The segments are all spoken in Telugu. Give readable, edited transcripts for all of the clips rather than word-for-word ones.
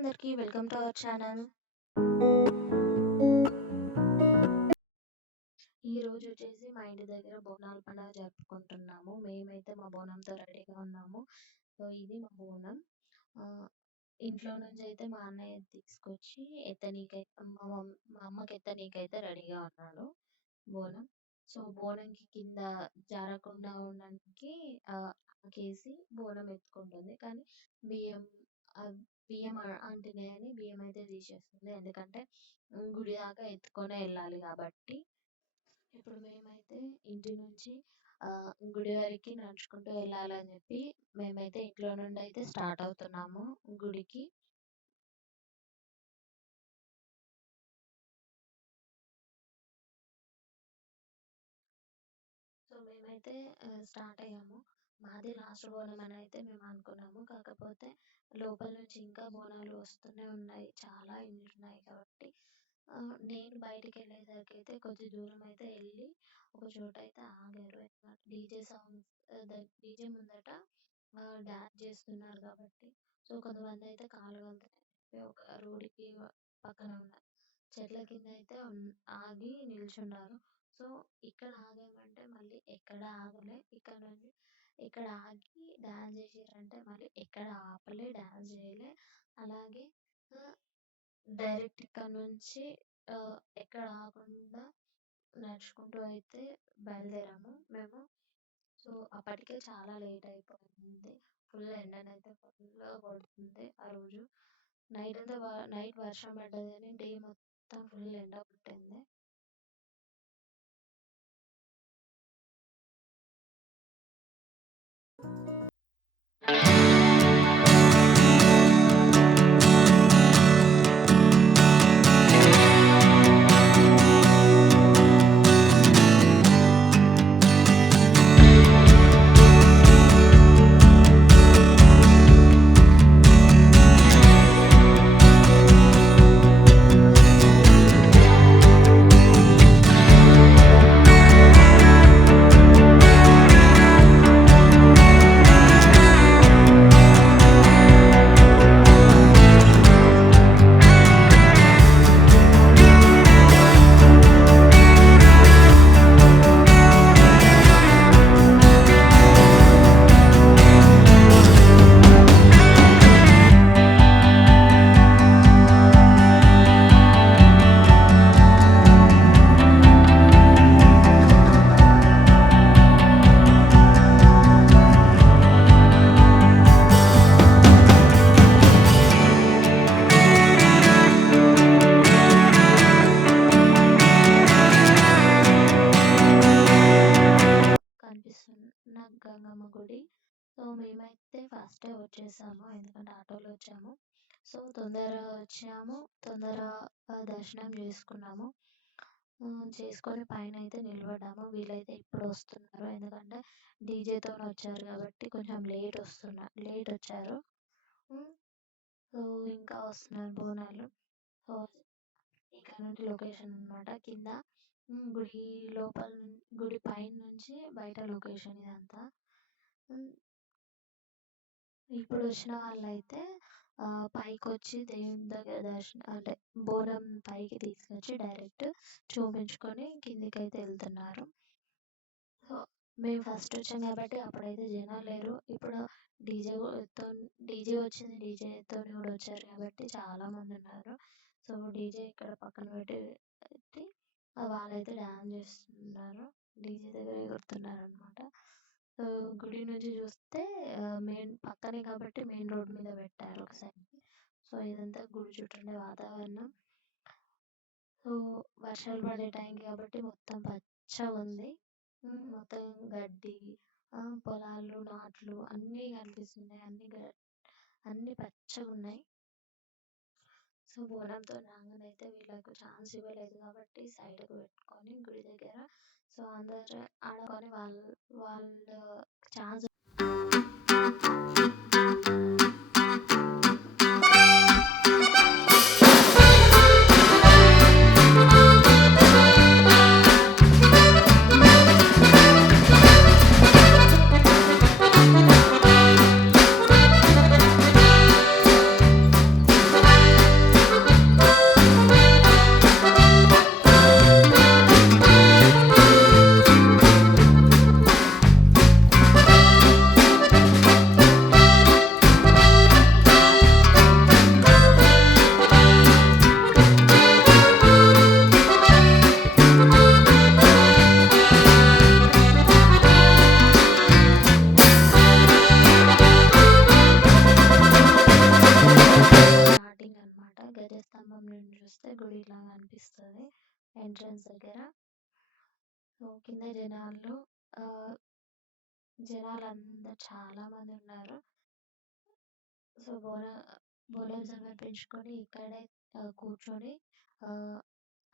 అందరికీ వెల్కమ్ టు అవర్ ఛానల్. ఈరోజు వచ్చేసి మా ఇంటి దగ్గర బోనాల పండుగ జరుపుకుంటున్నాము. మేమైతే మా బోనంతో రెడీగా ఉన్నాము. సో ఇది మా బోనం. ఇంట్లో నుంచి అయితే మా అన్నయ్య తీసుకొచ్చి ఎత్తనీకైతే మా అమ్మకి ఎత్తనీకైతే రెడీగా ఉన్నాడు బోనం. సో బోనంకి కింద జారకుండా ఉండడానికి ఆకేసి బోనం ఎత్తుకుంటుంది. కానీ బియ్యం బియ్యం అంటినాయని బియ్యం అయితే తీసేస్తుంది. ఎందుకంటే గుడి దాకా ఎత్తుకొని వెళ్ళాలి కాబట్టి. ఇప్పుడు మేమైతే ఇంటి నుంచి గుడి వరకు నడుచుకుంటూ వెళ్ళాలని చెప్పి మేమైతే ఇంట్లో నుండి అయితే స్టార్ట్ అవుతున్నాము గుడికి. సో మేమైతే స్టార్ట్ అయ్యాము. మాది లాస్ట్ బోనం అని అయితే మేము అనుకున్నాము. కాకపోతే లోపల నుంచి ఇంకా బోనాలు వస్తూనే ఉన్నాయి. చాలా ఇండ్లు ఉన్నాయి కాబట్టి నేను బయటికి వెళ్ళేసరికి అయితే కొంచెం దూరం అయితే వెళ్ళి ఒక చోట అయితే ఆగారు. డీజే సాంగ్స్ డీజే ముందట డాన్స్ చేస్తున్నారు కాబట్టి. సో కొంతమంది అయితే కాలువలతో ఒక రోడ్డుకి పక్కన ఉన్న చెట్ల కింద అయితే ఆగి నిల్చున్నారు. సో ఇక్కడ ఆగామంటే మళ్ళీ ఎక్కడ ఆగలే. ఇక్కడ నుంచి ఇక్కడ ఆగి డాన్స్ చేసారంటే మళ్ళీ ఎక్కడ ఆపలే, డాన్స్ చేయలే. అలాగే డైరెక్ట్ ఇక్కడ నుంచి ఎక్కడ ఆగకుండా నడుచుకుంటూ అయితే బయలుదేరాము మేము. సో అప్పటికే చాలా లేట్ అయిపోయింది. ఫుల్ ఎండనైతే ఫుల్గా కొడుతుంది ఆ రోజు. నైట్ వర్షం పడ్డది కానీ డే మొత్తం ఫుల్ ఎండ కొట్టింది. గంగమ్మ గుడి. సో మేమైతే ఫస్ట్ వచ్చేసాము. ఎందుకంటే ఆటోలో వచ్చాము. సో తొందరగా వచ్చాము, తొందరగా దర్శనం చేసుకున్నాము. చేసుకొని పైన అయితే నిలబడ్డాము. వీళ్ళైతే ఇప్పుడు వస్తున్నారు. ఎందుకంటే డీజేతో వచ్చారు కాబట్టి కొంచెం లేట్ వచ్చారు. సో ఇంకా వస్తున్నారు బోనాలు. సో ఇక్కడ నుండి లొకేషన్ అనమాట. కింద గుడి లోపల గుడి పైన నుంచి బయట లొకేషన్ ఇదంతా. ఇప్పుడు వచ్చిన వాళ్ళైతే పైకి వచ్చి దేవుని దగ్గర దర్శనం అంటే బోనం పైకి తీసుకొచ్చి డైరెక్ట్ చూపించుకొని కిందికి అయితే వెళ్తున్నారు. సో మేము ఫస్ట్ వచ్చాం కాబట్టి అప్పుడైతే జనాలు లేరు. ఇప్పుడు డీజే వచ్చింది. డీజేతో కూడా వచ్చారు కాబట్టి చాలా మంది ఉన్నారు. సో డీజే ఇక్కడ పక్కన పెట్టి వాళ్ళైతే డాన్స్ చేస్తున్నారు. డీజే దగ్గర ఎగురుతున్నారు అనమాట. సో గుడి నుంచి చూస్తే మెయిన్ పక్కనే కాబట్టి మెయిన్ రోడ్ మీద పెట్టారు ఒక సైడ్. సో ఇదంతా గుడి చుట్టూ ఉండే వాతావరణం. సో వర్షాలు పడే టైం కాబట్టి మొత్తం పచ్చగా ఉంది. మొత్తం గడ్డి, పొలాలు, నాట్లు అన్నీ కనిపిస్తున్నాయి. అన్నీ పచ్చగా ఉన్నాయి. సో బోనంతో రాగానైతే వీళ్ళకు ఛాన్స్ ఇవ్వలేదు కాబట్టి సైడ్కి పెట్టుకొని గుడి దగ్గర. సో అందరు ఆడుకొని వాళ్ళ ఛాన్స్ గుడిలాగా అనిపిస్తది ఎంట్రన్స్ దగ్గర. సో, కింద ఆహ్, జనాలందరూ చాలా మందున్నారు. సో, బోనం సమర్పించుకొని ఇక్కడే కూర్చొని ఆహ్,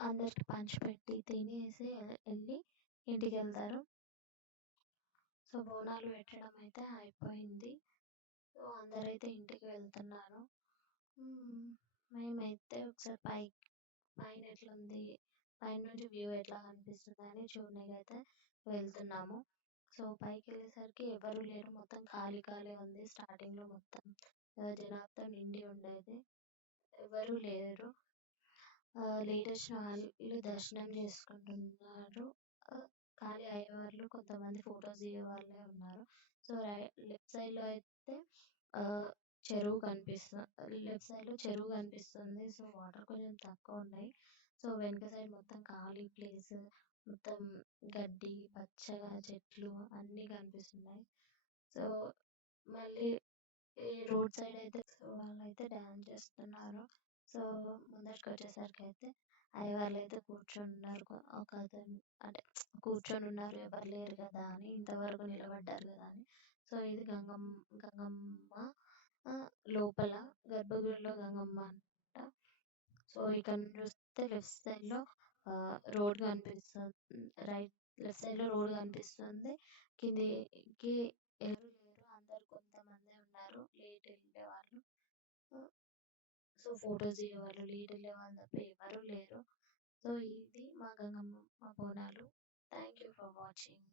అందరికి పంచిపెట్టి తినేసి ఎళ్లి ఇంటికెళ్తారు. సో, బోనాలు పెట్టడం అయితే అయిపోయింది. సో, అందరైతే ఇంటికి వెళ్తున్నారు. హ్మ్. మేమైతే ఒకసారి పైన ఎట్లుంది, పైనుంచి వ్యూ ఎట్లా కనిపిస్తుందని చూడనీకైతే వెళ్తున్నాము. సో, పైకెళ్ళేసరికి ఎవరు లేరు. మొత్తం ఖాళీ ఖాళీ ఉంది. స్టార్టింగ్‌లో మొత్తం జనాలతో నిండి ఉండేది. ఎవరు లేరు. లేట్ వచ్చిన వాళ్ళు దర్శనం చేసుకుంటున్నారు. ఖాళీ అయ్యేవాళ్ళు కొంతమంది ఫోటోస్ దిగే వాళ్ళే ఉన్నారు. సో, లెఫ్ట్ సైడ్‌లో అయితే ఆహ్, లెఫ్ట్ సైడ్‌లో చెరువు కనిపిస్తుంది. సో, వాటర్ కొంచెం తక్కువున్నాయి. సో, వెనక సైడ్ మొత్తం ఖాళీ ప్లేస్. మొత్తం గడ్డి, పచ్చగా చెట్లు అన్నీ కనిపిస్తున్నాయి. సో, మళ్ళీ ఈ రోడ్ సైడ్ అయితే వాళ్ళైతే డాన్స్ చేస్తున్నారు. సో, ముందటికొచ్చేసరికయితే అయ్యవార్లయితే కూర్చొనున్నారు. ఒకతను అంటే కూర్చొనున్నారు ఎవరు లేరు గదా అని, ఇంతవరకు నిలబడ్డారు గదా అని. సో, ఇది గంగమ్మ లోపల గర్భగుడిలో గంగమ్మ అనమాట. సో, ఇక్కడ నుంచి చూస్తే లెఫ్ట్ సైడ్‌లో రోడ్ కనిపిస్తుంది. లెఫ్ట్ సైడ్‌లో రోడ్ కనిపిస్తుంది. కిందికి ఎవరు లేరు. అందరూ కొంతమందే ఉన్నారు. లేట్ ఎళ్ళేవాళ్ళు. ఆహ్, సో, ఫోటోస్ దిగేవాళ్ళు, లేట్ ఎళ్ళేవాళ్ళు తప్ప ఎవరు లేరు. సో, ఇది మా Bonalu. Thank you for watching.